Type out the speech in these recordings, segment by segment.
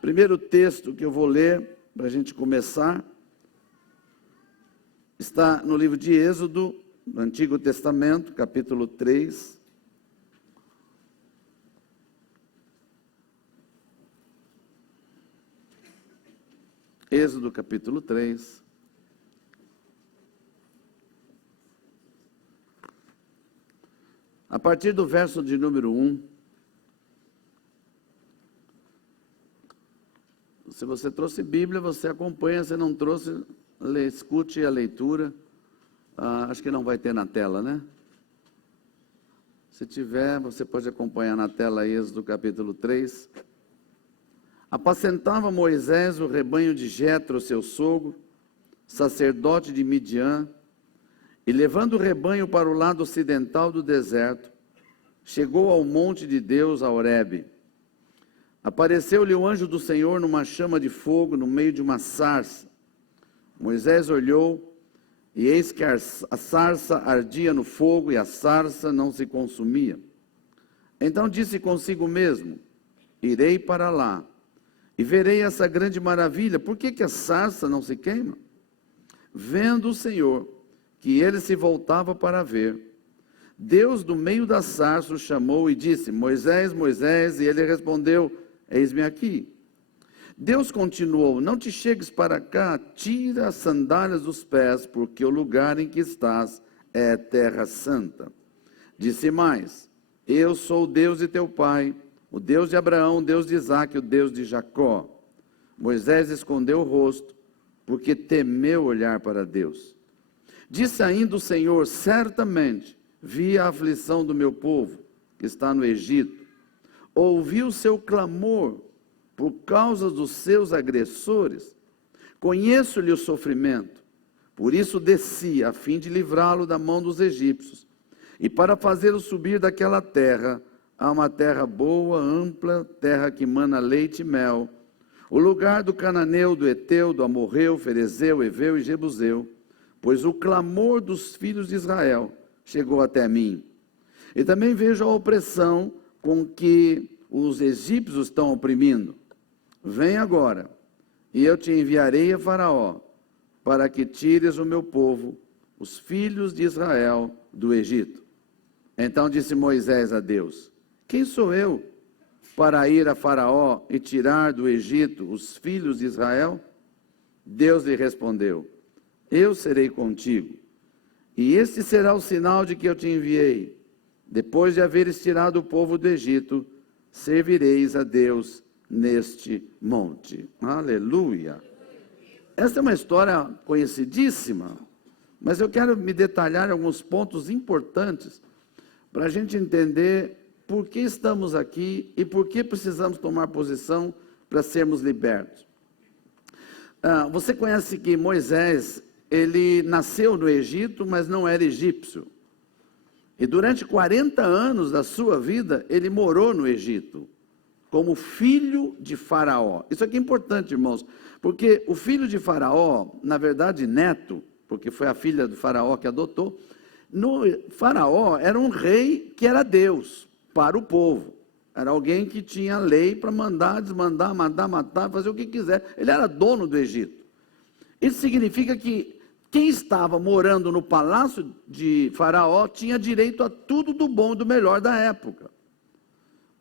Primeiro texto que eu vou ler, para a gente começar, está no livro de Êxodo, no Antigo Testamento, capítulo 3. Êxodo, capítulo 3. A partir do verso de número 1. Se você trouxe Bíblia, você acompanha. Se não trouxe, escute a leitura. Acho que não vai ter na tela, né? Se tiver, você pode acompanhar na tela Êxodo capítulo 3. Apacentava Moisés o rebanho de Jetro, seu sogro, sacerdote de Midian, e levando o rebanho para o lado ocidental do deserto, chegou ao monte de Deus, a Horebe. Apareceu-lhe o anjo do Senhor numa chama de fogo no meio de uma sarça. Moisés olhou, e eis que a sarça ardia no fogo, e a sarça não se consumia. Então disse consigo mesmo: irei para lá, e verei essa grande maravilha. Por que a sarça não se queima? Vendo o Senhor que ele se voltava para ver, Deus do meio da sarça o chamou e disse: Moisés, Moisés, e ele respondeu: eis-me aqui. Deus continuou: não te chegues para cá, tira as sandálias dos pés, porque o lugar em que estás é terra santa. Disse mais: eu sou o Deus de teu pai, o Deus de Abraão, o Deus de Isaque, o Deus de Jacó. Moisés escondeu o rosto, porque temeu olhar para Deus. Disse ainda o Senhor: certamente vi a aflição do meu povo, que está no Egito. Ouvi o seu clamor por causa dos seus agressores. Conheço-lhe o sofrimento. Por isso desci, a fim de livrá-lo da mão dos egípcios, e para fazê-lo subir daquela terra, a uma terra boa, ampla, terra que mana leite e mel, o lugar do cananeu, do eteu, do amorreu, ferezeu, eveu e jebuseu, pois o clamor dos filhos de Israel chegou até mim. E também vejo a opressão com que os egípcios estão oprimindo. Vem agora, e eu te enviarei a Faraó, para que tires o meu povo, os filhos de Israel, do Egito. Então disse Moisés a Deus: quem sou eu para ir a Faraó e tirar do Egito os filhos de Israel? Deus lhe respondeu: eu serei contigo, e este será o sinal de que eu te enviei. Depois de haveres tirado o povo do Egito, servireis a Deus neste monte. Aleluia! Essa é uma história conhecidíssima, mas eu quero me detalhar em alguns pontos importantes para a gente entender por que estamos aqui e por que precisamos tomar posição para sermos libertos. Você conhece que Moisés, ele nasceu no Egito, mas não era egípcio. E durante 40 anos da sua vida, ele morou no Egito, como filho de Faraó. Isso aqui é importante, irmãos, porque o filho de Faraó, na verdade neto, porque foi a filha do Faraó que adotou, Faraó era um rei que era Deus para o povo. Era alguém que tinha lei para mandar, desmandar, mandar, matar, fazer o que quiser. Ele era dono do Egito. Isso significa que quem estava morando no palácio de Faraó tinha direito a tudo do bom e do melhor da época.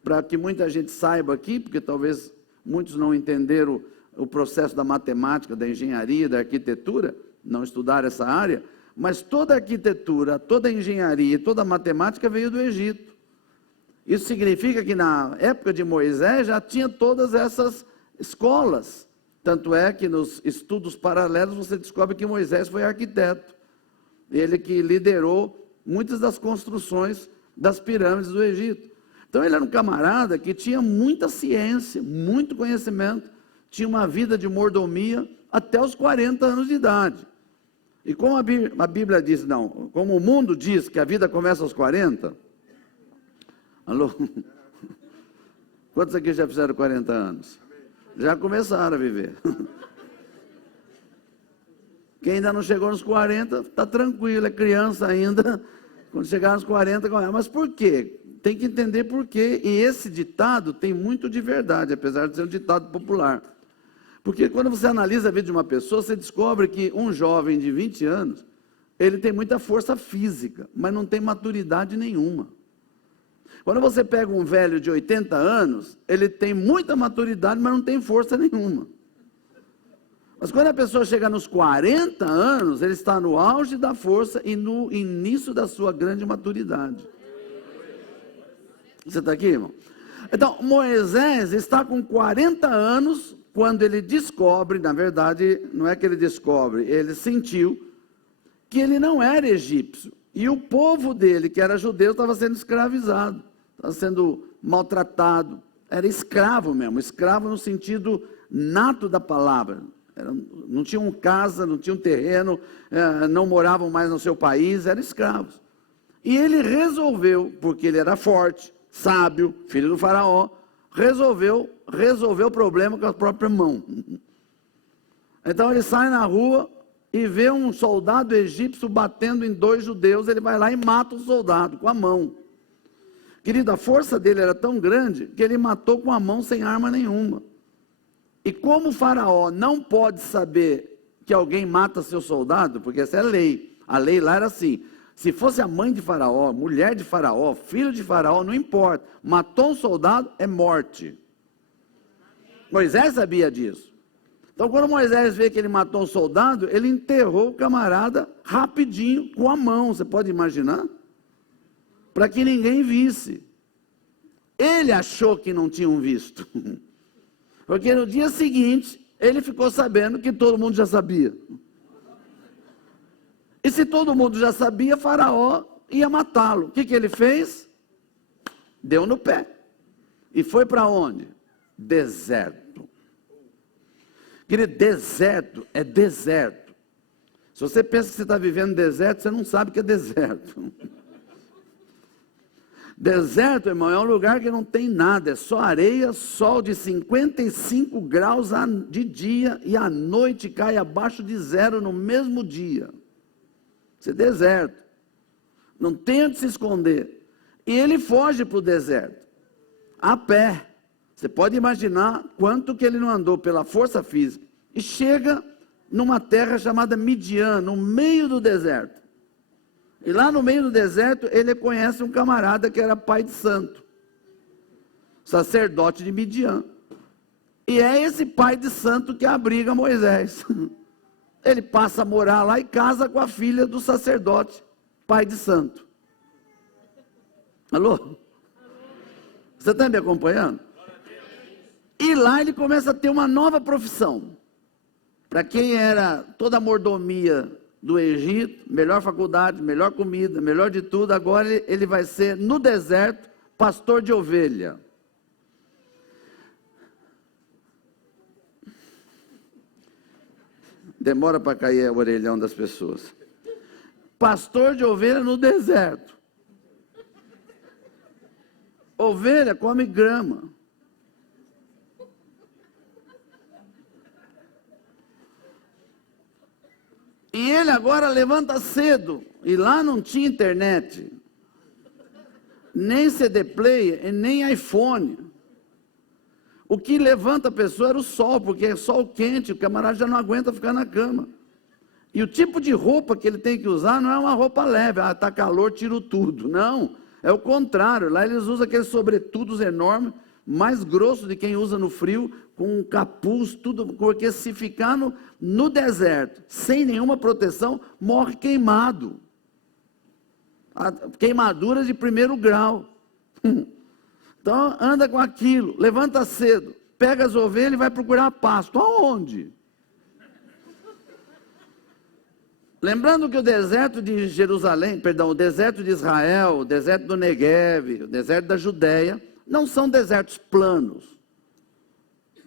Para que muita gente saiba aqui, porque talvez muitos não entenderam o processo da matemática, da engenharia, da arquitetura, não estudaram essa área, mas toda a arquitetura, toda a engenharia, toda a matemática veio do Egito. Isso significa que na época de Moisés já tinha todas essas escolas. Tanto é que nos estudos paralelos você descobre que Moisés foi arquiteto. Ele que liderou muitas das construções das pirâmides do Egito. Então ele era um camarada que tinha muita ciência, muito conhecimento, tinha uma vida de mordomia até os 40 anos de idade. E como a Bíblia diz, não, como o mundo diz que a vida começa aos 40, alô? Quantos aqui já fizeram 40 anos? Já começaram a viver. Quem ainda não chegou nos 40, está tranquilo, é criança ainda. Quando chegar nos 40, mas por quê? tem que entender por quê. E esse ditado tem muito de verdade, apesar de ser um ditado popular. Porque quando você analisa a vida de uma pessoa, você descobre que um jovem de 20 anos, ele tem muita força física, mas não tem maturidade nenhuma. Quando você pega um velho de 80 anos, ele tem muita maturidade, mas não tem força nenhuma. Mas quando a pessoa chega nos 40 anos, ele está no auge da força e no início da sua grande maturidade. Você está aqui, irmão? Então, Moisés está com 40 anos quando ele descobre, na verdade, não é que ele descobre, ele sentiu que ele não era egípcio. E o povo dele, que era judeu, estava sendo escravizado, estava sendo maltratado. Era escravo mesmo, escravo no sentido nato da palavra. Não tinham casa, não tinham terreno, não moravam mais no seu país, eram escravos. E ele resolveu, porque ele era forte, sábio, filho do faraó, resolveu o problema com a própria mão. Então ele sai na rua e vê um soldado egípcio batendo em 2 judeus, ele vai lá e mata o soldado com a mão. Querido, a força dele era tão grande que ele matou com a mão sem arma nenhuma. E como o faraó não pode saber que alguém mata seu soldado, porque essa é a lei lá era assim, se fosse a mãe de faraó, mulher de faraó, filho de faraó, não importa, matou um soldado, é morte. Moisés sabia disso. Então quando Moisés vê que ele matou um soldado, ele enterrou o camarada rapidinho com a mão, você pode imaginar? Para que ninguém visse. Ele achou que não tinham visto. Porque no dia seguinte, ele ficou sabendo que todo mundo já sabia. E se todo mundo já sabia, Faraó ia matá-lo. O que ele fez? Deu no pé. E foi para onde? Deserto. Querido, deserto é deserto. Se você pensa que você está vivendo deserto, você não sabe o que é deserto. Deserto, irmão, é um lugar que não tem nada, é só areia, sol de 55 graus de dia e à noite cai abaixo de 0 no mesmo dia. Isso é deserto. Não tem onde se esconder. E ele foge para o deserto, a pé. Você pode imaginar quanto que ele não andou pela força física. E chega numa terra chamada Midian, no meio do deserto. E lá no meio do deserto, ele conhece um camarada que era pai de santo, sacerdote de Midian. E é esse pai de santo que abriga Moisés. Ele passa a morar lá e casa com a filha do sacerdote, pai de santo. Alô? Você está me acompanhando? E lá ele começa a ter uma nova profissão. Para quem era toda a mordomia do Egito, melhor faculdade, melhor comida, melhor de tudo, agora ele vai ser, no deserto, pastor de ovelha. Demora para cair o orelhão das pessoas. Pastor de ovelha no deserto. Ovelha come grama. E ele agora levanta cedo, e lá não tinha internet, nem CD player, nem iPhone. O que levanta a pessoa era o sol, porque é sol quente, o camarada já não aguenta ficar na cama. E o tipo de roupa que ele tem que usar não é uma roupa leve, está calor, tiro tudo. Não, é o contrário, lá eles usam aqueles sobretudos enormes, mais grosso de quem usa no frio, com um capuz, tudo, porque se ficar no deserto, sem nenhuma proteção, morre queimado. Queimaduras de 1º grau. Então, anda com aquilo, levanta cedo, pega as ovelhas e vai procurar pasto. Aonde? Lembrando que o deserto de Jerusalém, perdão, o deserto de Israel, o deserto do Neguev, o deserto da Judéia, não são desertos planos.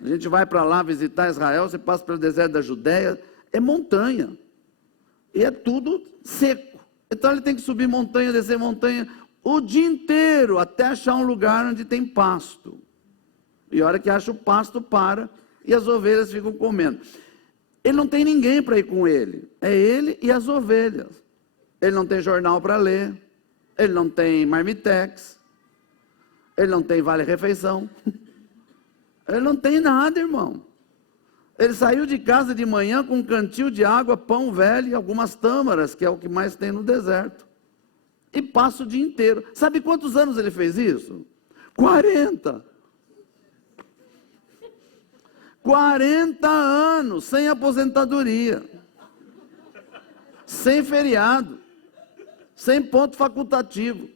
A gente vai para lá visitar Israel, você passa pelo deserto da Judéia, é montanha. E é tudo seco. Então ele tem que subir montanha, descer montanha, o dia inteiro, até achar um lugar onde tem pasto. E a hora que acha o pasto, para, e as ovelhas ficam comendo. Ele não tem ninguém para ir com ele. É ele e as ovelhas. Ele não tem jornal para ler. Ele não tem marmitex. Ele não tem vale-refeição. Ele não tem nada, irmão. Ele saiu de casa de manhã com um cantil de água, pão velho e algumas tâmaras, que é o que mais tem no deserto. E passa o dia inteiro. Sabe quantos anos ele fez isso? 40. 40 anos, sem aposentadoria. Sem feriado. Sem ponto facultativo.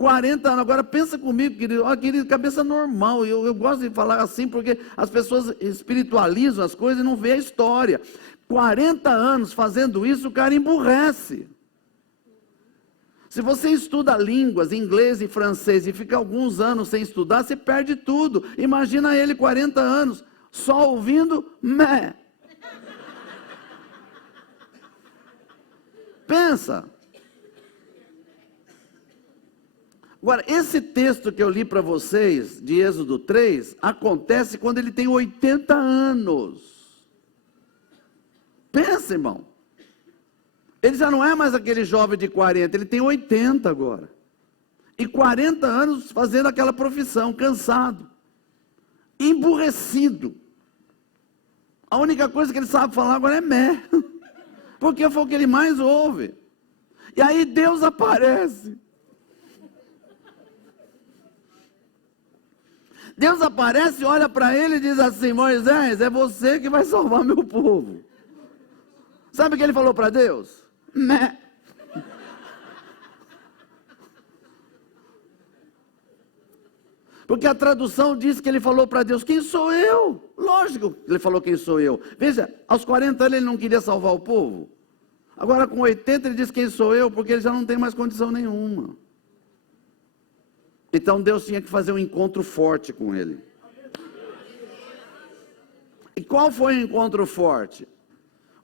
40 anos. Agora pensa comigo, querido. Olha, querido, cabeça normal. Eu gosto de falar assim porque as pessoas espiritualizam as coisas e não vê a história. 40 anos fazendo isso, o cara emburrece. Se você estuda línguas, inglês e francês, e fica alguns anos sem estudar, você perde tudo. Imagina ele 40 anos, só ouvindo mé. Pensa. Agora, esse texto que eu li para vocês, de Êxodo 3, acontece quando ele tem 80 anos. Pensa, irmão. Ele já não é mais aquele jovem de 40, ele tem 80 agora. E 40 anos fazendo aquela profissão, cansado, emburrecido. A única coisa que ele sabe falar agora é mé. Porque foi o que ele mais ouve. E aí Deus aparece. Deus aparece, olha para ele e diz assim: Moisés, é você que vai salvar meu povo. Sabe o que ele falou para Deus? Né? Porque a tradução diz que ele falou para Deus: quem sou eu? Lógico que ele falou: quem sou eu? Veja, aos 40 anos ele não queria salvar o povo. Agora com 80 ele diz: quem sou eu? Porque ele já não tem mais condição nenhuma. Então Deus tinha que fazer um encontro forte com ele. E qual foi o encontro forte?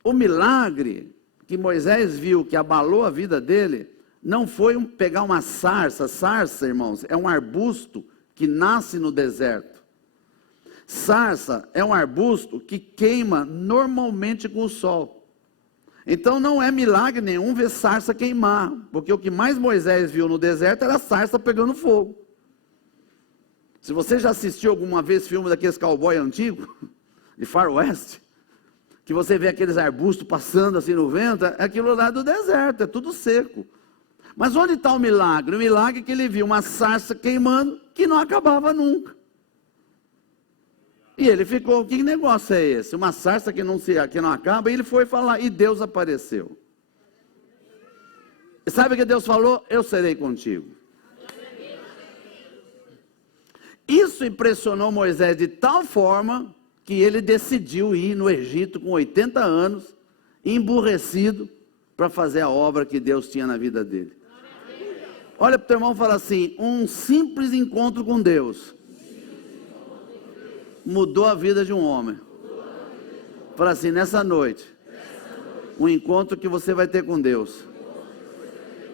O milagre que Moisés viu, que abalou a vida dele, não foi pegar uma sarça. Sarça, irmãos, é um arbusto que nasce no deserto. Sarça é um arbusto que queima normalmente com o sol. Então não é milagre nenhum ver sarça queimar, porque o que mais Moisés viu no deserto era sarça pegando fogo. Se você já assistiu alguma vez filme daqueles cowboy antigos, de faroeste, que você vê aqueles arbustos passando assim no vento, é aquilo lá do deserto, é tudo seco. Mas onde está o milagre? O milagre é que ele viu uma sarça queimando que não acabava nunca. E ele ficou: que negócio é esse? Uma sarça que não acaba. E ele foi falar, e Deus apareceu. E sabe o que Deus falou? Eu serei contigo. Isso impressionou Moisés de tal forma que ele decidiu ir no Egito com 80 anos, emburrecido, para fazer a obra que Deus tinha na vida dele. Olha para o teu irmão e fala assim: um simples encontro com Deus mudou a vida de um homem. Fala assim: nessa noite, um encontro que você vai ter com Deus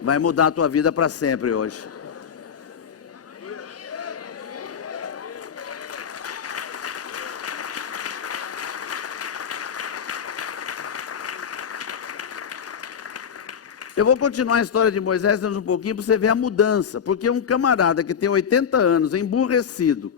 vai mudar a tua vida para sempre hoje. Eu vou continuar a história de Moisés um pouquinho para você ver a mudança. Porque um camarada que tem 80 anos, emburrecido,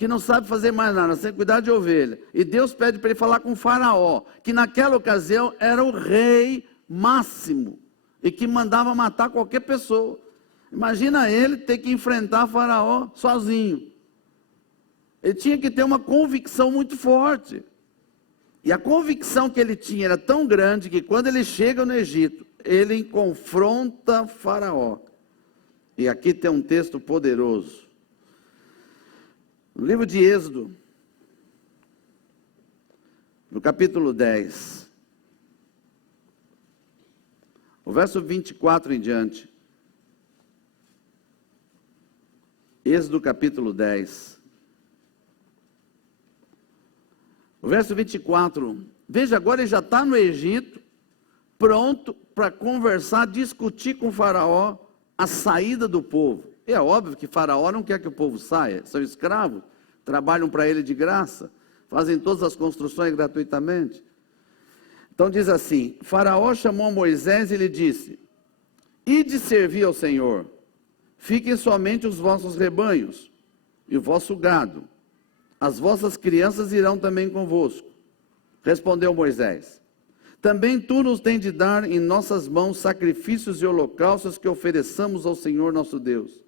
que não sabe fazer mais nada, sem cuidar de ovelha, e Deus pede para ele falar com o Faraó, que naquela ocasião era o rei máximo, e que mandava matar qualquer pessoa. Imagina ele ter que enfrentar Faraó sozinho. Ele tinha que ter uma convicção muito forte. E a convicção que ele tinha era tão grande que quando ele chega no Egito, ele confronta Faraó. E aqui tem um texto poderoso. No livro de Êxodo, no capítulo 10, o verso 24 em diante. Êxodo capítulo 10. O verso 24, veja, agora ele já está no Egito, pronto para conversar, discutir com o Faraó a saída do povo. É óbvio que Faraó não quer que o povo saia, são escravos, trabalham para ele de graça, fazem todas as construções gratuitamente. Então diz assim: Faraó chamou Moisés e lhe disse: ide servir ao Senhor, fiquem somente os vossos rebanhos, e o vosso gado. As vossas crianças irão também convosco. Respondeu Moisés: também tu nos tens de dar em nossas mãos sacrifícios e holocaustos que ofereçamos ao Senhor nosso Deus.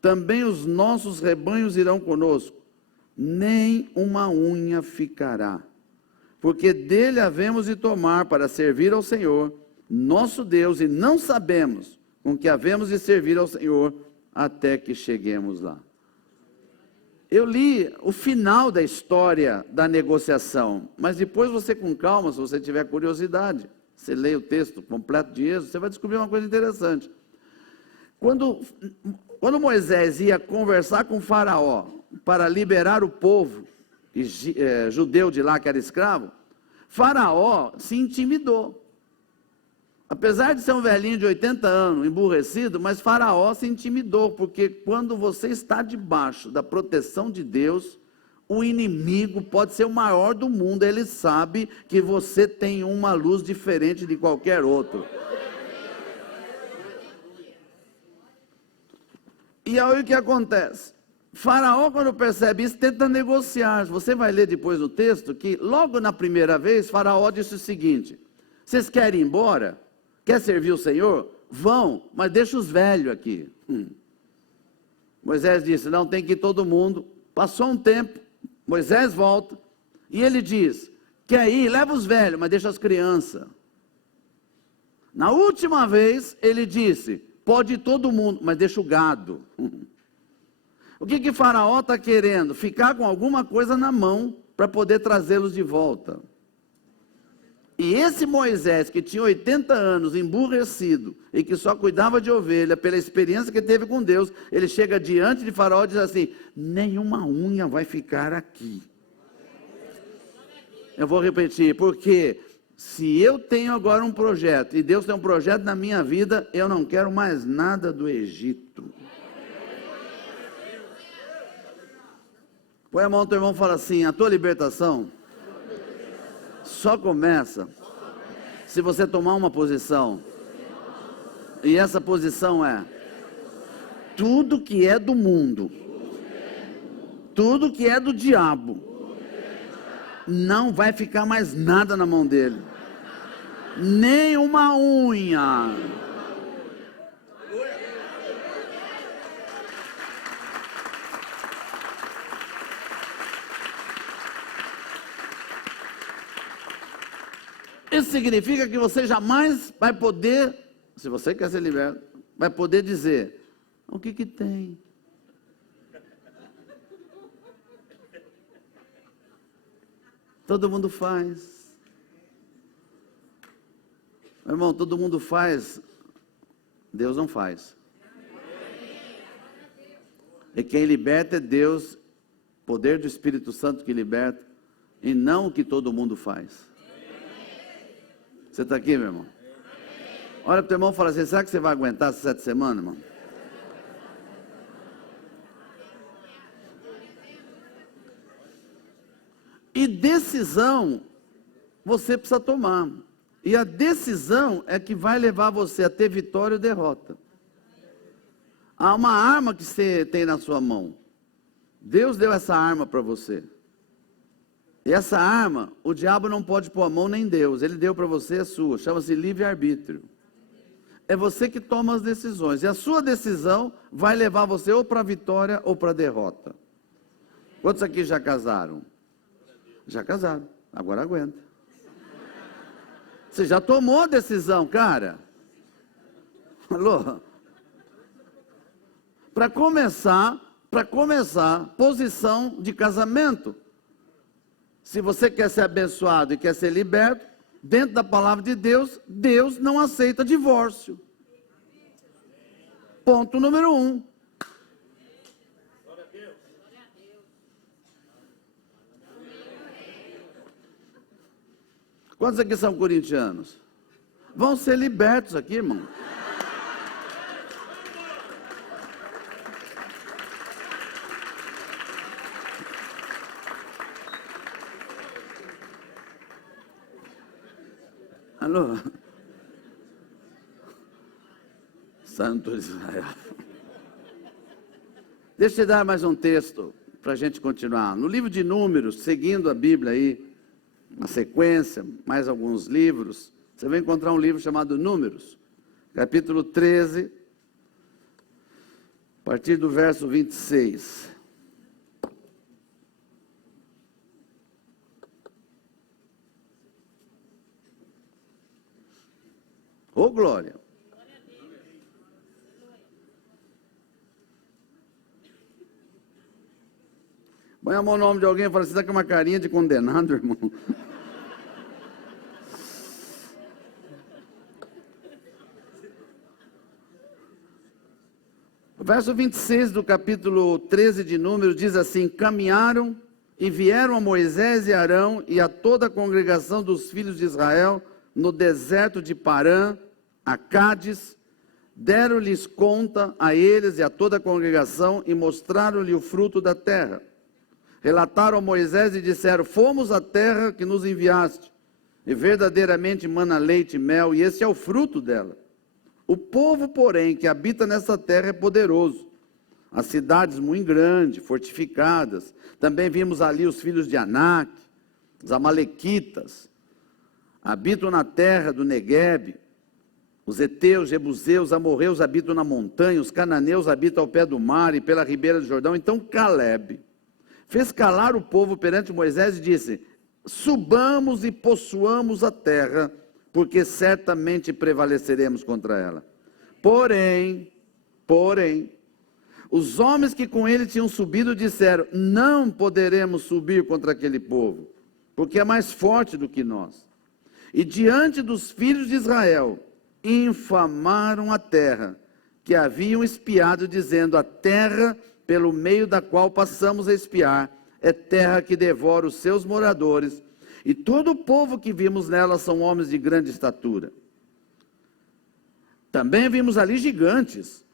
Também os nossos rebanhos irão conosco, nem uma unha ficará, porque dele havemos de tomar para servir ao Senhor, nosso Deus, e não sabemos com que havemos de servir ao Senhor até que cheguemos lá. Eu li o final da história da negociação, mas depois você, com calma, se você tiver curiosidade, você lê o texto completo de Êxodo, você vai descobrir uma coisa interessante. Quando Moisés ia conversar com Faraó para liberar o povo judeu de lá que era escravo, Faraó se intimidou. Apesar de ser um velhinho de 80 anos, emburrecido, mas Faraó se intimidou, porque quando você está debaixo da proteção de Deus, o inimigo pode ser o maior do mundo, ele sabe que você tem uma luz diferente de qualquer outro. E aí o que acontece? Faraó, quando percebe isso, tenta negociar. Você vai ler depois no texto que, logo na primeira vez, Faraó disse o seguinte: vocês querem ir embora? Quer servir o Senhor? Vão, mas deixa os velhos aqui. Moisés disse: não, tem que ir todo mundo. Passou um tempo, Moisés volta, e ele diz: quer ir? Leva os velhos, mas deixa as crianças. Na última vez, ele disse: pode ir todo mundo, mas deixa o gado. O que Faraó está querendo? Ficar com alguma coisa na mão para poder trazê-los de volta. E esse Moisés, que tinha 80 anos, emburrecido, e que só cuidava de ovelha, pela experiência que teve com Deus, ele chega diante de Faraó e diz assim: nenhuma unha vai ficar aqui. Eu vou repetir, porque se eu tenho agora um projeto, e Deus tem um projeto na minha vida, eu não quero mais nada do Egito. Põe a mão no teu irmão e fala assim: a tua libertação só começa se você tomar uma posição. E essa posição é: tudo que é do mundo, tudo que é do diabo, não vai ficar mais nada na mão dele. Nem uma unha. Isso significa que você jamais vai poder, se você quer ser liberto, vai poder dizer: o que tem? Todo mundo faz. Meu irmão, todo mundo faz, Deus não faz. E quem liberta é Deus, poder do Espírito Santo que liberta, e não o que todo mundo faz. Você está aqui, meu irmão? Olha para o teu irmão e fala assim: será que você vai aguentar essas 7 semanas, irmão? E decisão você precisa tomar. E a decisão é que vai levar você a ter vitória ou derrota. Há uma arma que você tem na sua mão. Deus deu essa arma para você. E essa arma, o diabo não pode pôr a mão, nem Deus. Ele deu para você a sua. Chama-se livre-arbítrio. É você que toma as decisões. E a sua decisão vai levar você ou para a vitória ou para a derrota. Quantos aqui já casaram? Já casaram. Agora aguenta. Você já tomou a decisão, cara? Alô? Para começar, posição de casamento. Se você quer ser abençoado e quer ser liberto, dentro da palavra de Deus, Deus não aceita divórcio. Ponto número 1. Quantos aqui são corintianos? Vão ser libertos aqui, irmão. Alô? Santo Israel. Deixa eu dar mais um texto para a gente continuar. No livro de Números, seguindo a Bíblia aí, na sequência, mais alguns livros, você vai encontrar um livro chamado Números, capítulo 13, a partir do verso 26. Ô, glória! Põe a mão no nome de alguém e fala, você está com uma carinha de condenado, irmão. O verso 26 do capítulo 13 de Números diz assim: caminharam e vieram a Moisés e Arão e a toda a congregação dos filhos de Israel no deserto de Parã, a Cádiz, deram-lhes conta a eles e a toda a congregação e mostraram-lhe o fruto da terra. Relataram a Moisés e disseram, fomos à terra que nos enviaste, e verdadeiramente mana leite e mel, e esse é o fruto dela. O povo, porém, que habita nessa terra é poderoso. As cidades muito grandes, fortificadas. Também vimos ali os filhos de Anak, os amalequitas, habitam na terra do Neguebe. Os heteus, jebuseus, amorreus habitam na montanha, os cananeus habitam ao pé do mar e pela ribeira do Jordão. Então Calebe fez calar o povo perante Moisés e disse, subamos e possuamos a terra, porque certamente prevaleceremos contra ela. Porém, os homens que com ele tinham subido disseram, não poderemos subir contra aquele povo, porque é mais forte do que nós. E diante dos filhos de Israel, infamaram a terra, que haviam espiado, dizendo, a terra pelo meio da qual passamos a espiar, é terra que devora os seus moradores, e todo o povo que vimos nela são homens de grande estatura. Também vimos ali gigantes,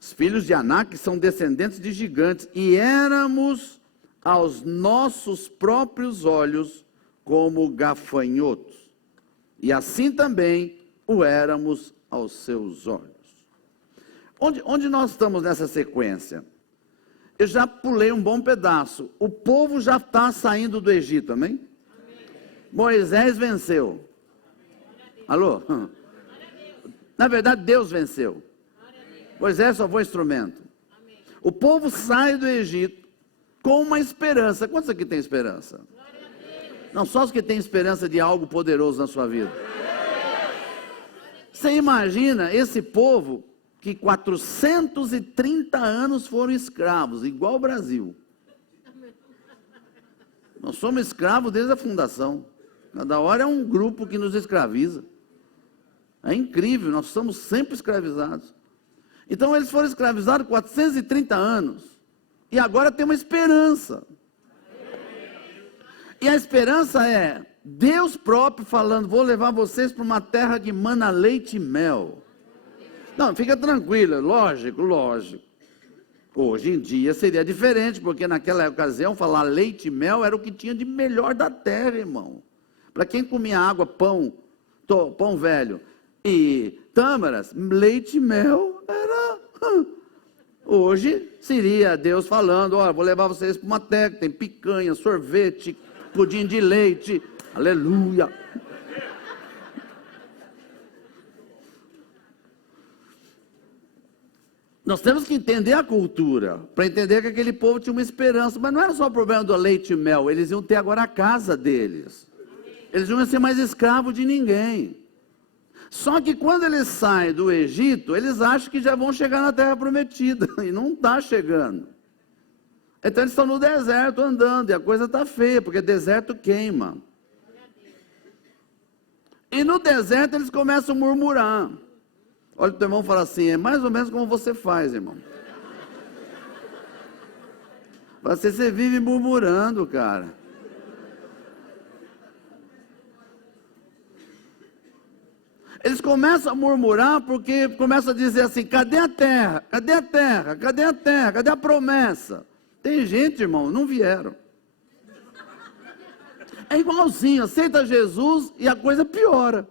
os filhos de Anak são descendentes de gigantes, e éramos aos nossos próprios olhos como gafanhotos, e assim também o éramos aos seus olhos. Onde nós estamos nessa sequência? Eu já pulei um bom pedaço. O povo já está saindo do Egito, amém? Moisés venceu. Alô? Na verdade, Deus venceu. Moisés só foi instrumento. O povo sai do Egito com uma esperança. Quantos aqui tem esperança? Não, só os que têm esperança de algo poderoso na sua vida. Você imagina esse povo que 430 anos foram escravos, igual o Brasil. Nós somos escravos desde a fundação. Cada hora é um grupo que nos escraviza. É incrível, nós somos sempre escravizados. Então eles foram escravizados 430 anos. E agora tem uma esperança. E a esperança é Deus próprio falando, vou levar vocês para uma terra que mana leite e mel. Não, fica tranquila, lógico. Hoje em dia seria diferente, porque naquela ocasião falar leite e mel era o que tinha de melhor da terra, irmão. Para quem comia água, pão velho e tâmaras, leite e mel era... Hoje seria Deus falando, olha, vou levar vocês para uma terra que tem picanha, sorvete, pudim de leite, aleluia. Nós temos que entender a cultura, para entender que aquele povo tinha uma esperança, mas não era só o problema do leite e mel, eles iam ter agora a casa deles, eles não iam ser mais escravos de ninguém. Só que quando eles saem do Egito, eles acham que já vão chegar na terra prometida, e não está chegando. Então eles estão no deserto andando, e a coisa está feia, porque deserto queima. E no deserto eles começam a murmurar. Olha o teu irmão e fala assim, é mais ou menos como você faz, irmão. Você vive murmurando, cara. Eles começam a murmurar porque começam a dizer assim, cadê a terra? Cadê a terra? Cadê a terra? Cadê a promessa? Tem gente, irmão, não vieram. É igualzinho, aceita Jesus e a coisa piora.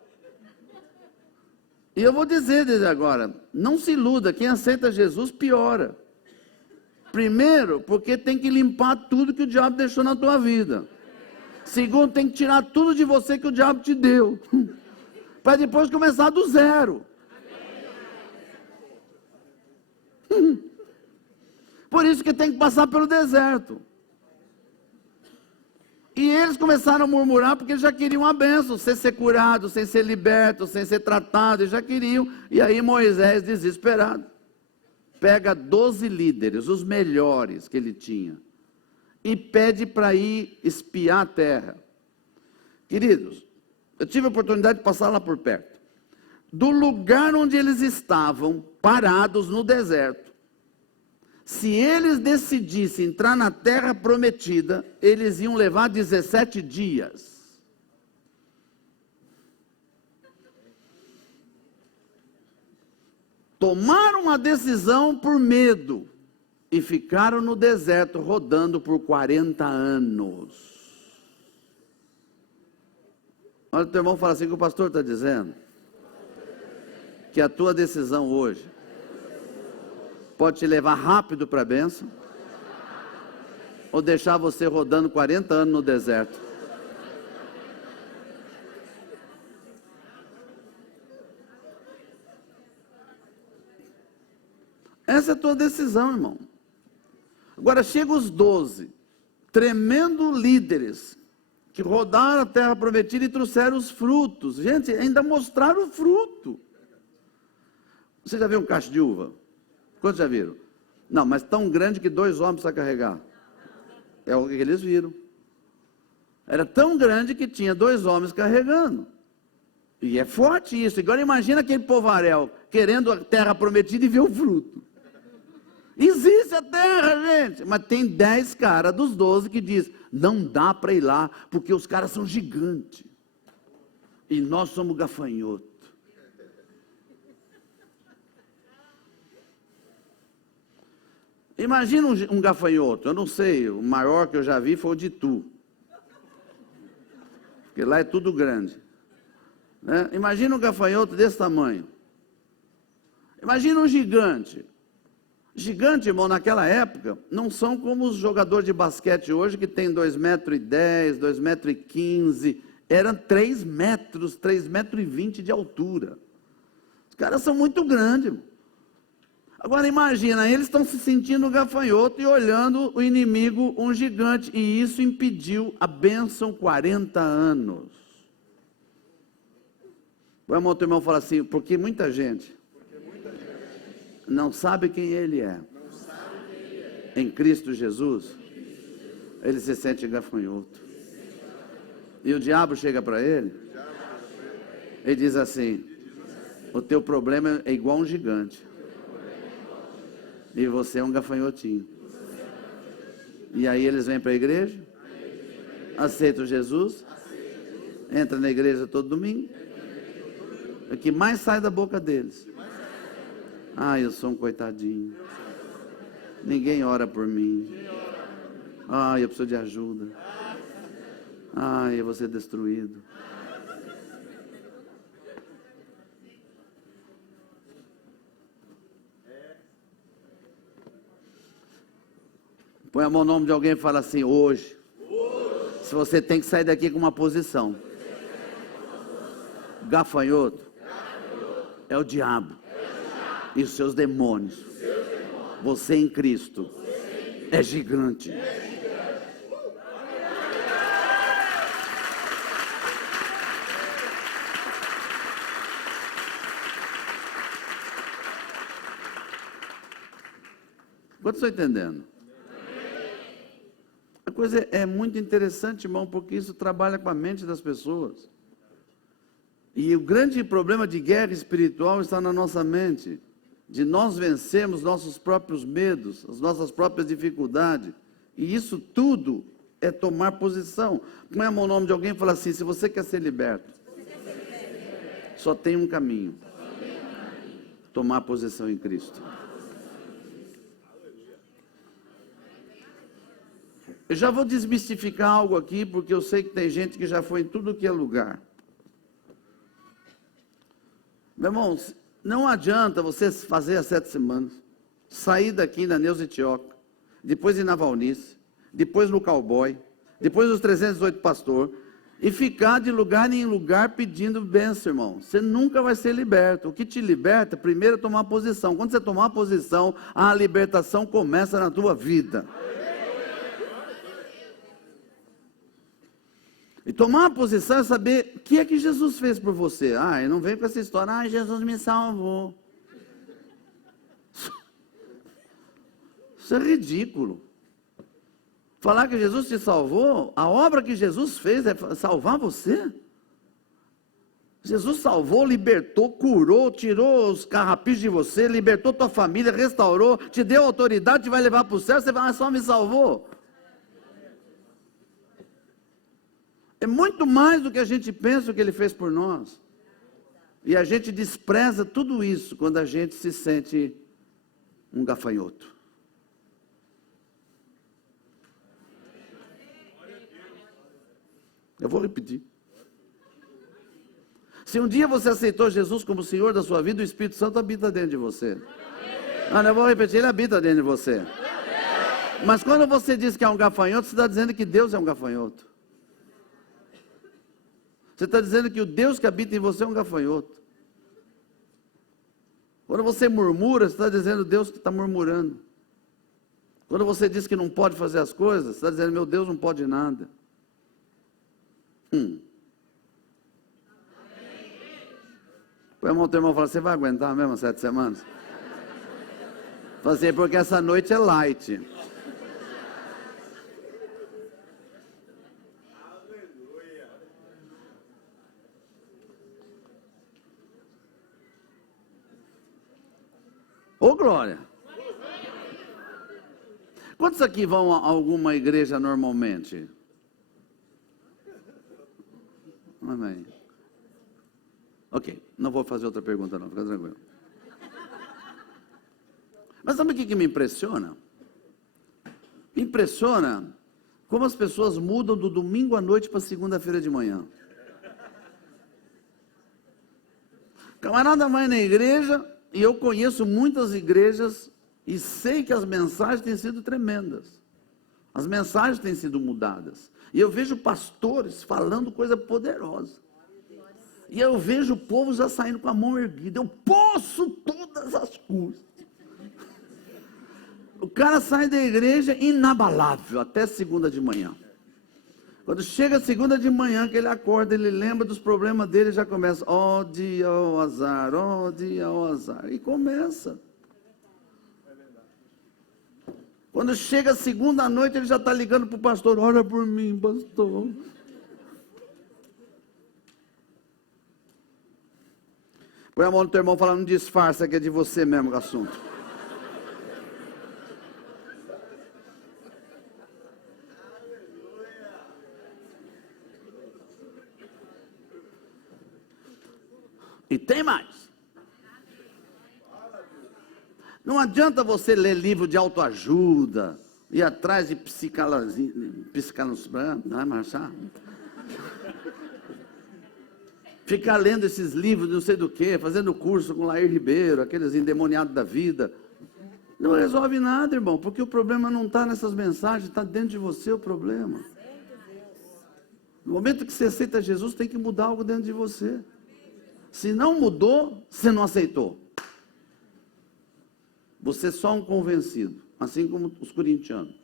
E eu vou dizer desde agora, não se iluda, quem aceita Jesus piora. Primeiro, porque tem que limpar tudo que o diabo deixou na tua vida. Segundo, tem que tirar tudo de você que o diabo te deu. Para depois começar do zero. Por isso que tem que passar pelo deserto. E eles começaram a murmurar porque eles já queriam a bênção, sem ser curado, sem ser liberto, sem ser tratado, eles já queriam. E aí Moisés, desesperado, pega 12 líderes, os melhores que ele tinha, e pede para ir espiar a terra. Queridos, eu tive a oportunidade de passar lá por perto. Do lugar onde eles estavam, parados no deserto, se eles decidissem entrar na terra prometida, eles iam levar 17 dias. Tomaram uma decisão por medo e ficaram no deserto rodando por 40 anos. Olha, o teu irmão fala assim, que o pastor está dizendo que a tua decisão hoje pode te levar rápido para a bênção, ou deixar você rodando 40 anos no deserto. Essa é a tua decisão, irmão. Agora chega os 12, tremendo líderes, que rodaram a terra prometida e trouxeram os frutos. Gente, ainda mostraram o fruto. Você já viu um cacho de uva? Quantos já viram? Não, mas tão grande que 2 homens precisam carregar. É o que eles viram. Era tão grande que tinha 2 homens carregando. E é forte isso. Agora imagina aquele povaréu querendo a terra prometida e ver o fruto. Existe a terra, gente. Mas tem 10 caras dos 12 que dizem, não dá para ir lá, porque os caras são gigantes. E nós somos gafanhotos. Imagina um gafanhoto, eu não sei, o maior que eu já vi foi o de Itu. Porque lá é tudo grande. Né? Imagina um gafanhoto desse tamanho. Imagina um gigante. Gigante, irmão, naquela época, não são como os jogadores de basquete hoje, que tem 2,10 metros, 2,15 metros. Eram 3 metros, 3,20 metros de altura. Os caras são muito grandes, irmão. Agora imagina, eles estão se sentindo gafanhoto e olhando o inimigo, um gigante, e isso impediu a bênção 40 anos. O irmão, teu irmão fala assim, porque muita gente não sabe quem ele é. Em Cristo Jesus, ele se sente gafanhoto. E o diabo chega para ele e diz assim, o teu problema é igual um gigante. E você é um gafanhotinho. E aí eles vêm para a igreja, aceitam Jesus, entra na igreja todo domingo. O que mais sai da boca deles? Ah, eu sou um coitadinho. Ninguém ora por mim. Ah, eu preciso de ajuda. Ah, eu vou ser destruído. Põe a mão no nome de alguém e fala assim, hoje, se você tem que sair daqui com uma posição. Gafanhoto é o diabo e os seus demônios. Você em Cristo é gigante. Quantos estão entendendo? A coisa é muito interessante, irmão, porque isso trabalha com a mente das pessoas. E o grande problema de guerra espiritual está na nossa mente, de nós vencermos nossos próprios medos, as nossas próprias dificuldades. E isso tudo é tomar posição. Põe a mão no nome de alguém e fala assim, se você quer ser liberto, só tem um caminho. Tomar posição em Cristo. Eu já vou desmistificar algo aqui, porque eu sei que tem gente que já foi em tudo que é lugar. Meu irmão, não adianta você fazer as 7 semanas, sair daqui na Neuza Etioca, depois ir na Valnice, depois no Cowboy, depois nos 318 Pastor, e ficar de lugar em lugar pedindo bênção, irmão. Você nunca vai ser liberto. O que te liberta, primeiro é tomar posição. Quando você tomar posição, a libertação começa na tua vida. E tomar uma posição é saber o que é que Jesus fez por você. Eu não venho com essa história, Jesus me salvou. Isso é ridículo. Falar que Jesus te salvou, a obra que Jesus fez é salvar você. Jesus salvou, libertou, curou, tirou os carrapichos de você, libertou tua família, restaurou, te deu autoridade, te vai levar para o céu, você vai, só me salvou. É muito mais do que a gente pensa o que Ele fez por nós. E a gente despreza tudo isso quando a gente se sente um gafanhoto. Eu vou repetir. Se um dia você aceitou Jesus como Senhor da sua vida, o Espírito Santo habita dentro de você. Eu vou repetir, Ele habita dentro de você. Mas quando você diz que é um gafanhoto, você está dizendo que Deus é um gafanhoto. Você está dizendo que o Deus que habita em você é um gafanhoto. Quando você murmura, você está dizendo Deus que está murmurando. Quando você diz que não pode fazer as coisas, você está dizendo meu Deus não pode nada. Põe a mão no teu irmão e fala, você vai aguentar mesmo 7 semanas? Fala assim, porque essa noite é light. Ô glória! Quantos aqui vão a alguma igreja normalmente? Amém. Ok, não vou fazer outra pergunta não, fica tranquilo. Mas sabe o que me impressiona? Me impressiona como as pessoas mudam do domingo à noite para segunda-feira de manhã. Camarada vai na igreja, e eu conheço muitas igrejas, e sei que as mensagens têm sido tremendas. As mensagens têm sido mudadas. E eu vejo pastores falando coisa poderosa. E eu vejo o povo já saindo com a mão erguida. Eu posso todas as coisas. O cara sai da igreja inabalável até segunda de manhã. Quando chega segunda de manhã, que ele acorda, ele lembra dos problemas dele e já começa. Ó dia, ó azar, ó dia, ó azar. E começa. Quando chega segunda noite, ele já está ligando para o pastor. Ora por mim, pastor. Põe a mão no teu irmão falando, não disfarça que é de você mesmo o assunto. E tem mais. Não adianta você ler livro de autoajuda, ir atrás de ficar lendo esses livros, não sei do que, fazendo curso com Lair Ribeiro, aqueles endemoniados da vida. Não resolve nada, irmão, porque o problema não está nessas mensagens, está dentro de você o problema. No momento que você aceita Jesus, tem que mudar algo dentro de você. Se não mudou, você não aceitou. Você é só um convencido, assim como os corintianos.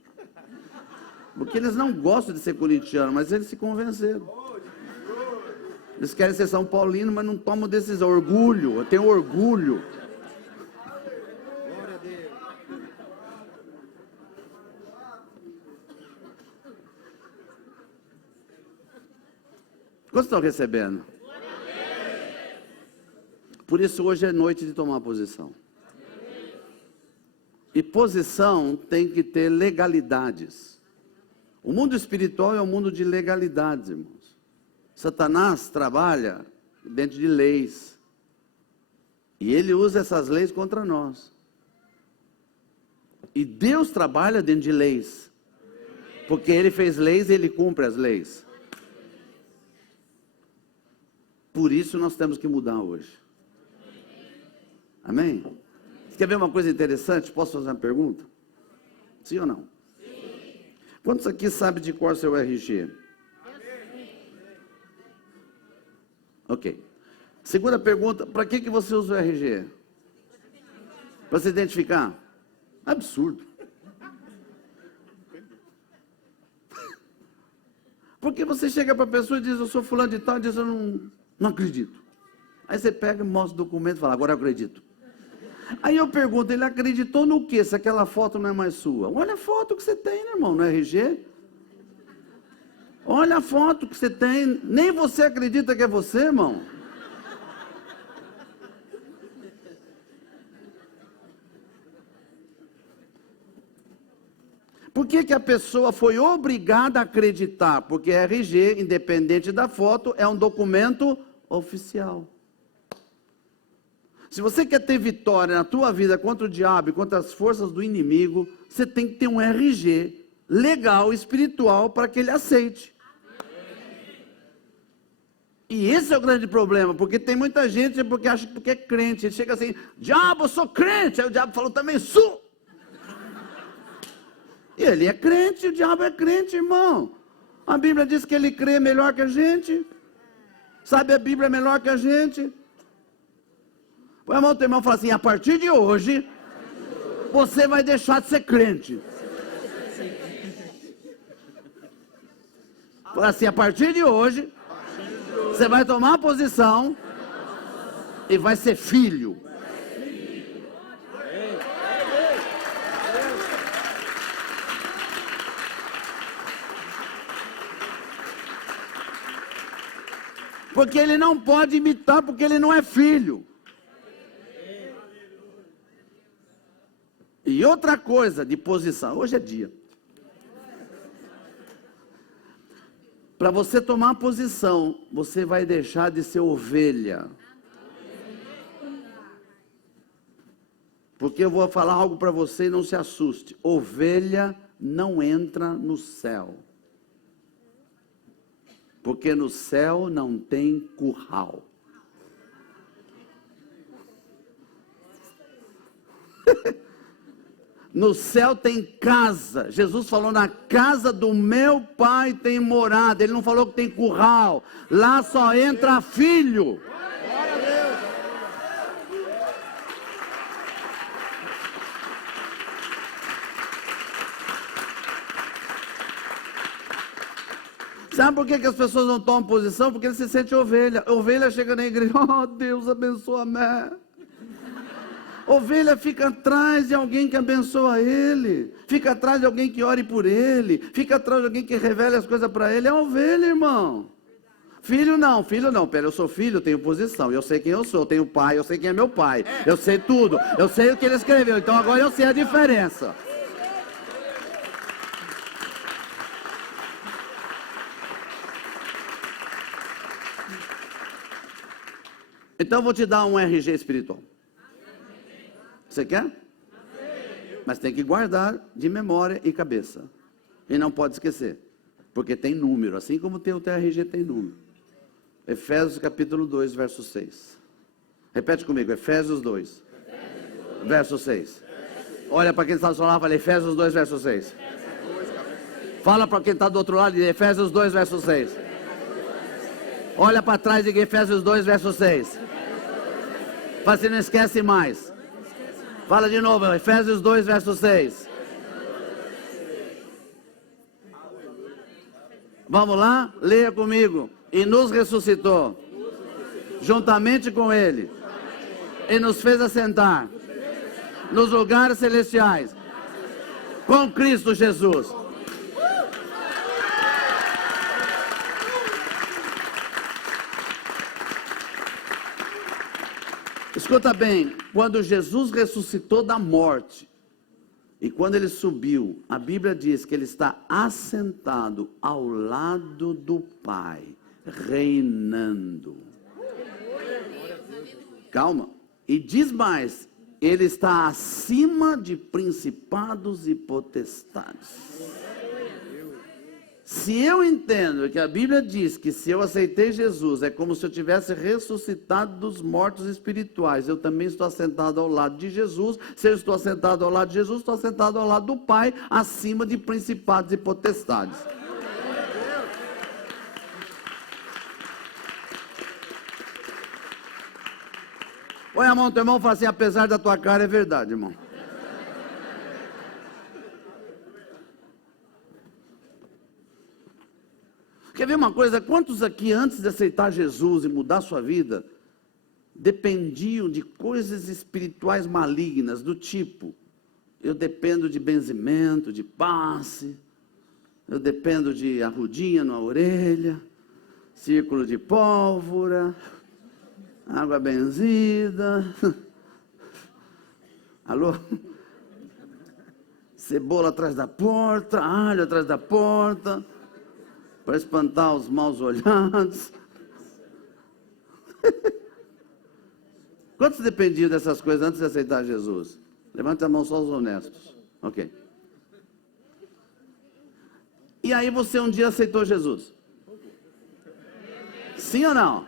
Porque eles não gostam de ser corintiano, mas eles se convenceram. Eles querem ser São Paulino, mas não tomam decisão. Orgulho, eu tenho orgulho. Glória a Deus. Quantos estão recebendo? Por isso hoje é noite de tomar posição. E posição tem que ter legalidades. O mundo espiritual é um mundo de legalidades, irmãos. Satanás trabalha dentro de leis. E ele usa essas leis contra nós. E Deus trabalha dentro de leis. Porque Ele fez leis e Ele cumpre as leis. Por isso nós temos que mudar hoje. Amém? Quer ver uma coisa interessante? Posso fazer uma pergunta? Sim ou não? Sim. Quantos aqui sabem de qual é o seu RG? Ok. Segunda pergunta, para que você usa o RG? Para se identificar? Absurdo. Porque você chega para a pessoa e diz, eu sou fulano de tal, e diz, eu não acredito. Aí você pega, mostra o documento e fala, agora eu acredito. Aí eu pergunto, ele acreditou no quê, se aquela foto não é mais sua? Olha a foto que você tem, né, irmão, no RG. Olha a foto que você tem, nem você acredita que é você, irmão. Por que a pessoa foi obrigada a acreditar? Porque RG, independente da foto, é um documento oficial. Se você quer ter vitória na tua vida contra o diabo e contra as forças do inimigo, você tem que ter um RG legal, espiritual, para que ele aceite. E esse é o grande problema, porque tem muita gente porque acha que é crente, ele chega assim, diabo, eu sou crente, aí o diabo falou também, sou. E ele é crente, o diabo é crente, irmão. A Bíblia diz que ele crê melhor que a gente. Sabe a Bíblia melhor que a gente. Põe a mão do teu irmão e fala assim, a partir de hoje, você vai deixar de ser crente. Fala assim, a partir de hoje, você vai tomar a posição e vai ser filho. Porque ele não pode imitar, porque ele não é filho. E outra coisa de posição, hoje é dia. Para você tomar posição, você vai deixar de ser ovelha. Porque eu vou falar algo para você e não se assuste. Ovelha não entra no céu. Porque no céu não tem curral. No céu tem casa. Jesus falou, na casa do meu pai tem morada. Ele não falou que tem curral. Lá só entra filho. Sabe por que as pessoas não tomam posição? Porque eles se sentem ovelha. Ovelha chega na igreja, oh Deus abençoa a Ovelha fica atrás de alguém que abençoa ele. Fica atrás de alguém que ore por ele. Fica atrás de alguém que revele as coisas para ele. É ovelha, irmão. Filho não. Pera, eu sou filho, eu tenho posição. Eu sei quem eu sou, eu tenho pai, eu sei quem é meu pai. Eu sei tudo. Eu sei o que ele escreveu. Então agora eu sei a diferença. Então eu vou te dar um RG espiritual. Você quer? Mas tem que guardar de memória e cabeça. E não pode esquecer. Porque tem número. Assim como tem o teu RG tem número. Efésios capítulo 2, verso 6. Repete comigo. Efésios 2. Verso 6. Olha para quem está do seu lado e fala Efésios 2, verso 6. Fala para quem está do outro lado e diz Efésios 2, verso 6. Olha para trás e diz Efésios 2, verso 6. Fala assim, não esquece mais. Fala de novo, Efésios 2, verso 6. Vamos lá? Leia comigo. E nos ressuscitou, juntamente com Ele, e nos fez assentar nos lugares celestiais, com Cristo Jesus. Escuta bem, quando Jesus ressuscitou da morte, e quando ele subiu, a Bíblia diz que ele está assentado ao lado do Pai, reinando. Calma, e diz mais, ele está acima de principados e potestades. Se eu entendo que a Bíblia diz que se eu aceitei Jesus, é como se eu tivesse ressuscitado dos mortos espirituais, eu também estou assentado ao lado de Jesus. Se eu estou assentado ao lado de Jesus, estou assentado ao lado do Pai, acima de principados e potestades. Põe a mão no teu irmão e fala assim: apesar da tua cara, é verdade, irmão. Quer ver uma coisa? Quantos aqui, antes de aceitar Jesus e mudar sua vida, dependiam de coisas espirituais malignas, do tipo: eu dependo de benzimento, de passe, eu dependo de arrudinha na orelha, círculo de pólvora, água benzida, alô? Cebola atrás da porta, alho atrás da porta, para espantar os maus olhados. Quantos dependiam dessas coisas antes de aceitar Jesus? Levante a mão, só os honestos. Ok. E aí você um dia aceitou Jesus? Sim ou não? Sim.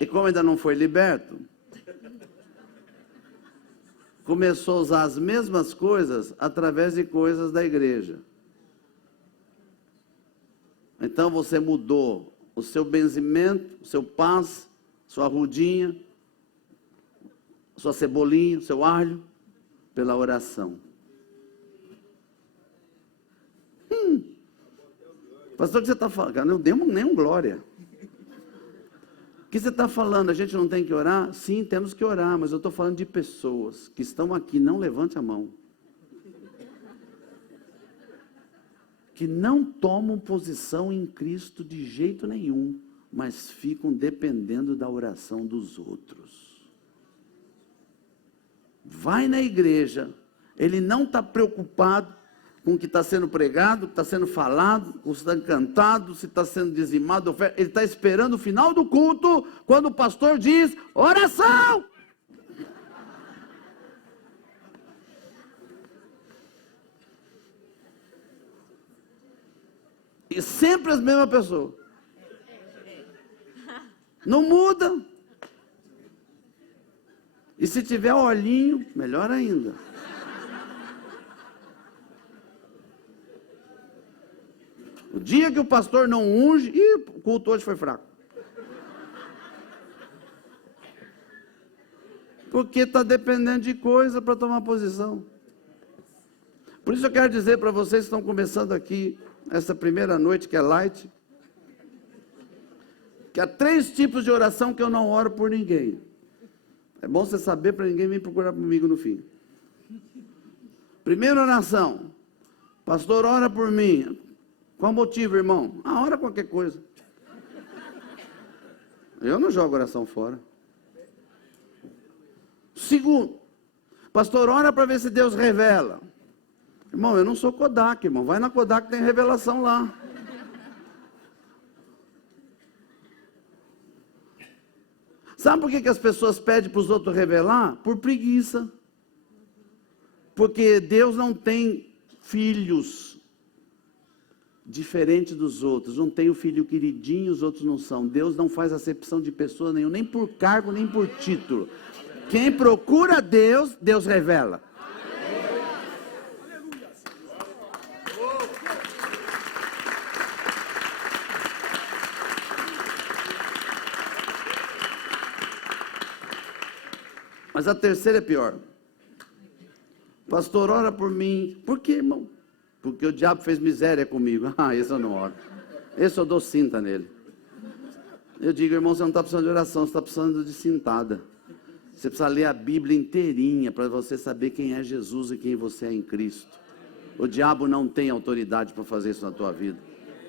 E como ainda não foi liberto, começou a usar as mesmas coisas através de coisas da igreja. Então você mudou o seu benzimento, o seu paz, sua arrudinha, sua cebolinha, seu alho, pela oração. Pastor, o que você está falando? Não deu nenhum glória. O que você está falando? A gente não tem que orar? Sim, temos que orar, mas eu estou falando de pessoas que estão aqui, não levante a mão, que não tomam posição em Cristo de jeito nenhum, mas ficam dependendo da oração dos outros. Vai na igreja, ele não está preocupado com o que está sendo pregado, o que está sendo falado, o que está cantado, se está sendo dizimado, ele está esperando o final do culto, quando o pastor diz: oração! E sempre as mesmas pessoas. Não muda. E se tiver olhinho, melhor ainda. O dia que o pastor não unge, o culto hoje foi fraco. Porque está dependendo de coisa para tomar posição. Por isso eu quero dizer para vocês que estão começando aqui, essa primeira noite que é light, que há 3 tipos de oração que eu não oro por ninguém. É bom você saber para ninguém vir procurar comigo no fim. Primeira oração: pastor, ora por mim. Qual motivo, irmão? Ora qualquer coisa. Eu não jogo oração fora. Segundo: pastor, ora para ver se Deus revela. Irmão, eu não sou Kodak, irmão. Vai na Kodak, tem revelação lá. Sabe por que as pessoas pedem para os outros revelar? Por preguiça. Porque Deus não tem filhos diferentes dos outros. Não tem o filho queridinho, os outros não são. Deus não faz acepção de pessoa nenhuma, nem por cargo, nem por título. Quem procura Deus, Deus revela. Mas a terceira é pior. Pastor, ora por mim. Por quê, irmão? Porque o diabo fez miséria comigo. Esse eu não oro. Esse eu dou cinta nele. Eu digo: irmão, você não está precisando de oração, você está precisando de cintada. Você precisa ler a Bíblia inteirinha para você saber quem é Jesus e quem você é em Cristo. O diabo não tem autoridade para fazer isso na tua vida.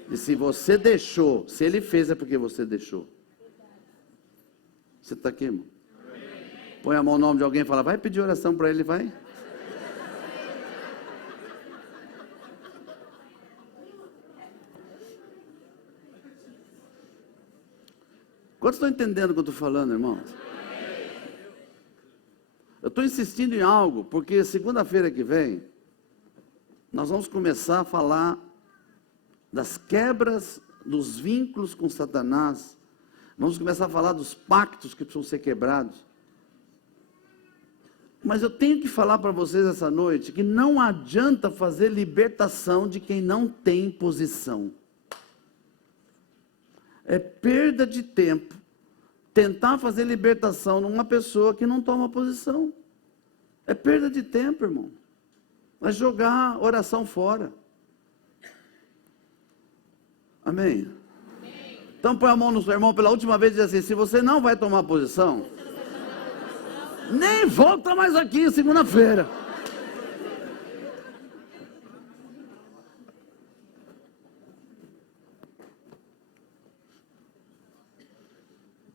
E se você deixou, se ele fez, é porque você deixou. Você está aqui, irmão? Põe a mão no nome de alguém e fala: vai pedir oração para ele, vai. Quantos estão entendendo o que eu estou falando, irmãos? Eu estou insistindo em algo, porque segunda-feira que vem, nós vamos começar a falar das quebras dos vínculos com Satanás. Vamos começar a falar dos pactos que precisam ser quebrados. Mas eu tenho que falar para vocês essa noite que não adianta fazer libertação de quem não tem posição. É perda de tempo tentar fazer libertação numa pessoa que não toma posição. É perda de tempo, irmão. Vai jogar a oração fora. Amém? Então põe a mão no seu irmão pela última vez e diz assim: se você não vai tomar posição, nem volta mais aqui segunda-feira.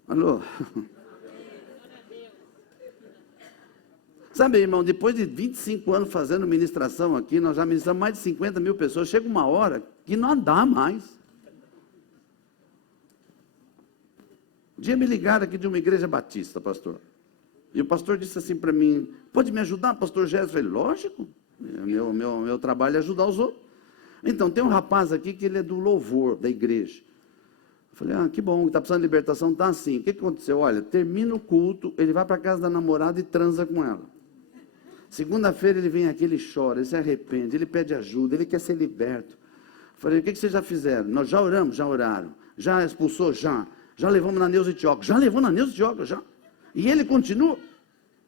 Alô? Sabe, irmão, depois de 25 anos fazendo ministração aqui, nós já ministramos mais de 50 mil pessoas. Chega uma hora que não dá mais. Um dia me ligaram aqui de uma igreja batista, pastor. E o pastor disse assim para mim: pode me ajudar, pastor Gés? Eu falei: lógico, meu trabalho é ajudar os outros. Então, tem um rapaz aqui que ele é do louvor da igreja. Eu falei: ah, que bom, está precisando de libertação, está assim. O que aconteceu? Olha, termina o culto, ele vai para a casa da namorada e transa com ela. Segunda-feira ele vem aqui, ele chora, ele se arrepende, ele pede ajuda, ele quer ser liberto. Eu falei: o que vocês já fizeram? Nós já oramos, já oraram. Já expulsou? Já levamos na Neuza Tioca. Já levou na Neuza Tioca, já. E ele continua.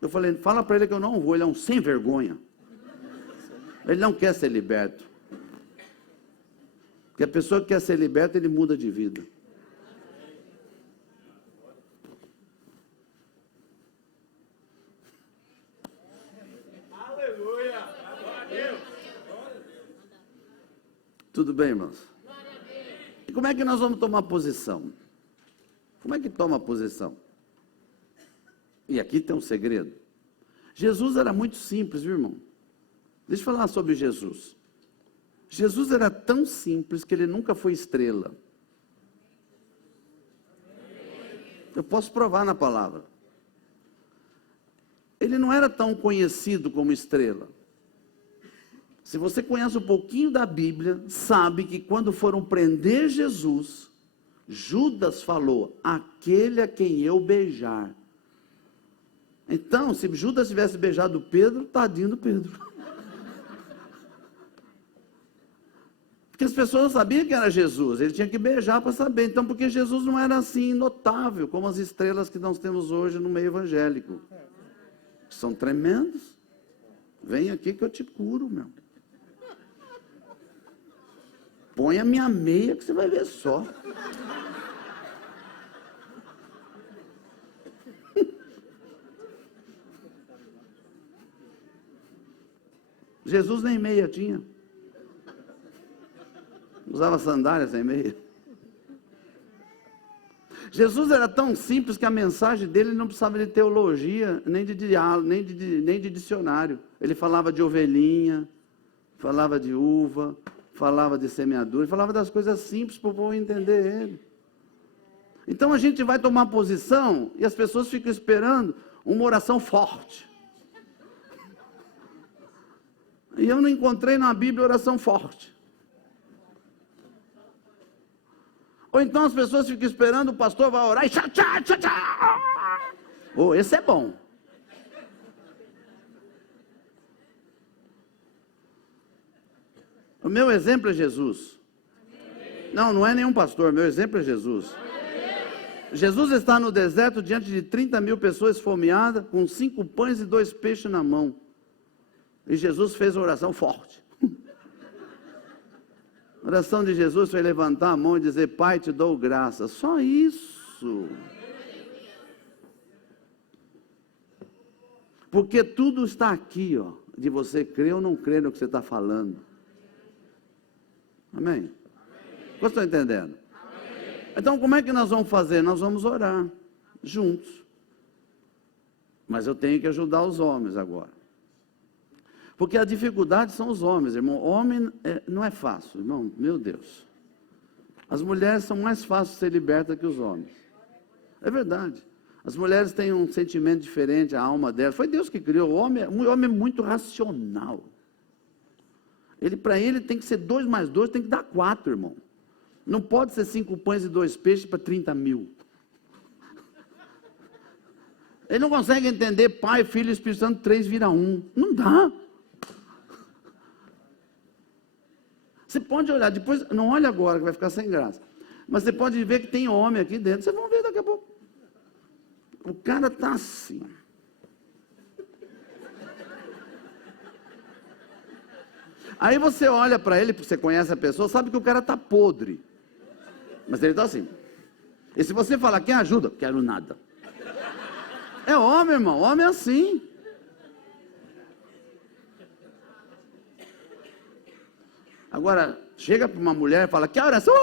Eu falei: fala para ele que eu não vou, ele é um sem vergonha. Ele não quer ser liberto. Porque a pessoa que quer ser liberta, ele muda de vida. Tudo bem, irmãos? E como é que nós vamos tomar posição? Como é que toma posição? E aqui tem um segredo. Jesus era muito simples, viu, irmão? Deixa eu falar sobre Jesus. Jesus era tão simples que ele nunca foi estrela. Eu posso provar na palavra. Ele não era tão conhecido como estrela. Se você conhece um pouquinho da Bíblia, sabe que quando foram prender Jesus, Judas falou: aquele a quem eu beijar. Então, se Judas tivesse beijado Pedro, tadinho do Pedro. Porque as pessoas não sabiam que era Jesus, ele tinha que beijar para saber. Então, porque Jesus não era assim notável, como as estrelas que nós temos hoje no meio evangélico. São tremendos. Vem aqui que eu te curo, meu. Põe a minha meia que você vai ver só. Jesus nem meia tinha. Usava sandálias sem meia. Jesus era tão simples que a mensagem dele não precisava de teologia, nem de diálogo, nem de dicionário. Ele falava de ovelhinha, falava de uva, falava de semeadura, falava das coisas simples para o povo entender ele. Então a gente vai tomar posição e as pessoas ficam esperando uma oração forte. E eu não encontrei na Bíblia oração forte. Ou então as pessoas ficam esperando, o pastor vai orar e tchá, tchá, tchá, tchá. Oh, esse é bom. O meu exemplo é Jesus. Não, não é nenhum pastor, meu exemplo é Jesus. Jesus está no deserto diante de 30 mil pessoas esfomeadas, com 5 pães e 2 peixes na mão. E Jesus fez uma oração forte. A oração de Jesus foi levantar a mão e dizer: Pai, te dou graça. Só isso. Porque tudo está aqui, ó, de você crer ou não crer no que você está falando. Amém? Vocês estão entendendo? Amém. Então, como é que nós vamos fazer? Nós vamos orar juntos. Mas eu tenho que ajudar os homens agora. Porque a dificuldade são os homens, irmão. Homem não é fácil, irmão. Meu Deus. As mulheres são mais fáceis de ser libertas que os homens. É verdade. As mulheres têm um sentimento diferente, a alma delas. Foi Deus que criou. O homem é muito racional. Para ele tem que ser 2 mais 2, tem que dar 4, irmão. Não pode ser 5 pães e 2 peixes para 30 mil. Ele não consegue entender Pai, Filho e Espírito Santo, 3 vira 1. Não dá. Você pode olhar, depois, não olha agora que vai ficar sem graça. Mas você pode ver que tem homem aqui dentro, vocês vão ver daqui a pouco. O cara está assim. Aí você olha para ele, você conhece a pessoa, sabe que o cara está podre. Mas ele está assim. E se você falar, quem ajuda? Quero nada. É homem, irmão, homem é assim. Agora, chega para uma mulher e fala, que oração?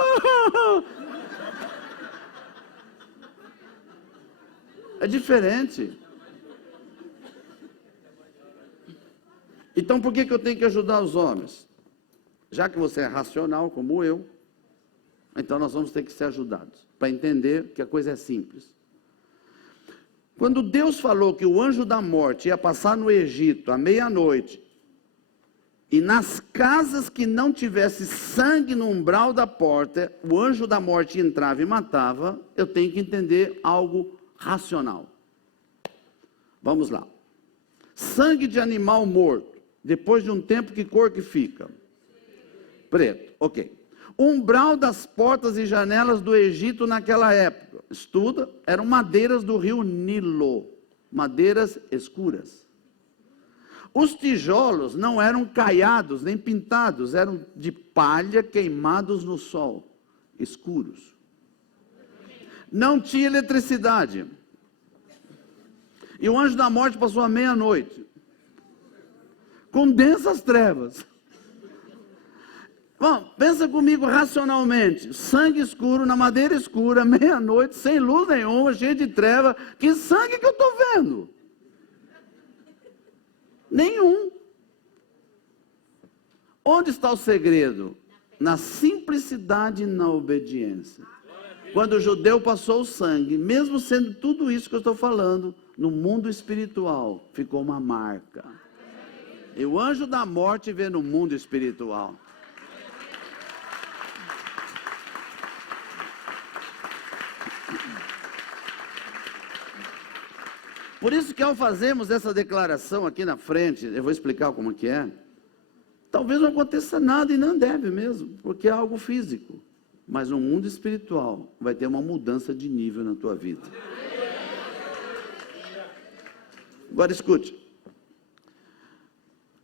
É diferente. Então, por que eu tenho que ajudar os homens? Já que você é racional, como eu, então nós vamos ter que ser ajudados, para entender que a coisa é simples. Quando Deus falou que o anjo da morte ia passar no Egito à meia-noite, e nas casas que não tivesse sangue no umbral da porta, o anjo da morte entrava e matava, eu tenho que entender algo racional. Vamos lá. Sangue de animal morto, depois de um tempo, que cor que fica? Preto, ok. Umbral das portas e janelas do Egito naquela época, estuda, eram madeiras do rio Nilo, madeiras escuras. Os tijolos não eram caiados nem pintados, eram de palha queimados no sol, escuros. Não tinha eletricidade. E o anjo da morte passou à meia-noite, com densas trevas. Bom, pensa comigo racionalmente. Sangue escuro, na madeira escura, meia-noite, sem luz nenhuma, cheio de treva. Que sangue que eu estou vendo? Nenhum. Onde está o segredo? Na simplicidade e na obediência. Quando o judeu passou o sangue, mesmo sendo tudo isso que eu estou falando, no mundo espiritual ficou uma marca. E o anjo da morte vê no mundo espiritual. Por isso que ao fazermos essa declaração aqui na frente, eu vou explicar como que é, talvez não aconteça nada e não deve mesmo, porque é algo físico. Mas no mundo espiritual vai ter uma mudança de nível na tua vida. Agora escute.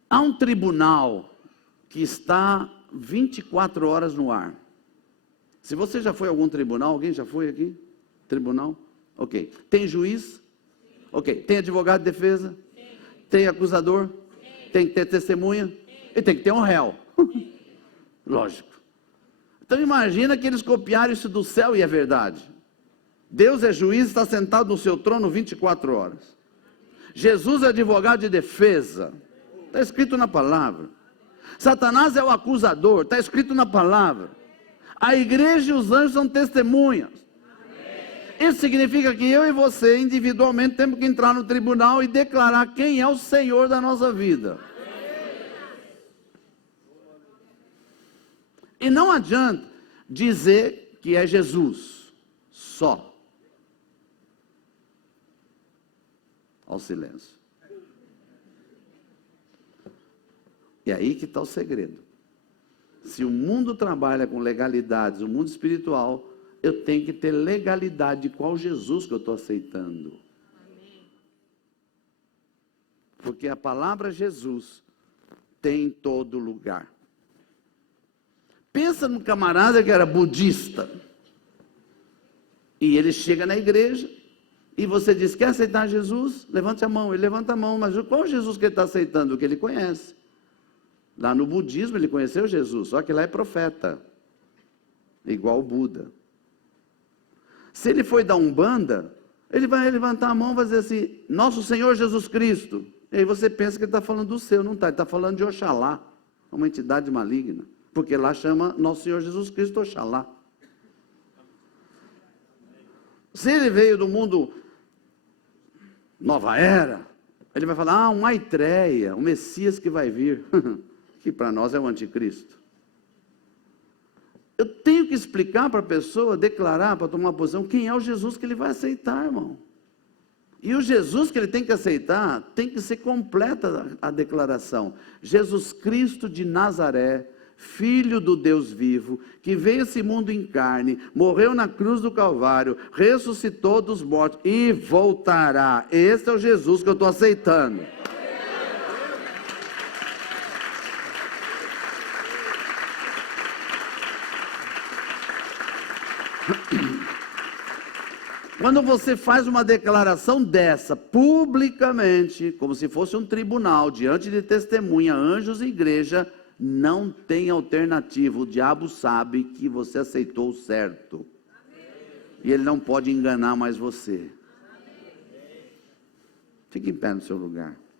Há um tribunal que está 24 horas no ar. Se você já foi a algum tribunal, alguém já foi aqui? Tribunal? Ok. Tem juiz? Ok. Tem advogado de defesa? Tem acusador? Tem que ter testemunha? E tem que ter um réu. Lógico. Então imagina que eles copiaram isso do céu e é verdade. Deus é juiz, está sentado no seu trono 24 horas. Jesus é advogado de defesa. Está escrito na palavra. Satanás é o acusador. Está escrito na palavra. A igreja e os anjos são testemunhas. Isso significa que eu e você, individualmente, temos que entrar no tribunal e declarar quem é o Senhor da nossa vida. E não adianta dizer que é Jesus, só. Ao silêncio. E aí que está o segredo. Se o mundo trabalha com legalidades, o mundo espiritual, eu tenho que ter legalidade de qual Jesus que eu estou aceitando. Porque a palavra Jesus tem em todo lugar. Pensa num camarada que era budista. E ele chega na igreja. E você diz, quer aceitar Jesus? Levante a mão. Ele levanta a mão. Mas qual Jesus que ele está aceitando? O que ele conhece. Lá no budismo ele conheceu Jesus. Só que lá é profeta. Igual o Buda. Se ele foi da Umbanda, ele vai levantar a mão e vai dizer assim, nosso Senhor Jesus Cristo. E aí você pensa que ele está falando do seu. Não está. Ele está falando de Oxalá. Uma entidade maligna. Porque lá chama Nosso Senhor Jesus Cristo Oxalá. Se ele veio do mundo Nova Era, ele vai falar, um Maitreya, o Messias que vai vir. que para nós é o anticristo. Eu tenho que explicar para a pessoa, declarar, para tomar posição, quem é o Jesus que ele vai aceitar, irmão. E o Jesus que ele tem que aceitar, tem que ser completa a declaração. Jesus Cristo de Nazaré, Filho do Deus vivo, que veio a esse mundo em carne, morreu na cruz do Calvário, ressuscitou dos mortos e voltará. Esse é o Jesus que eu estou aceitando. Quando você faz uma declaração dessa, publicamente, como se fosse um tribunal, diante de testemunha, anjos e igreja, não tem alternativa. O diabo sabe que você aceitou o certo. E ele não pode enganar mais você. Fique em pé no seu lugar.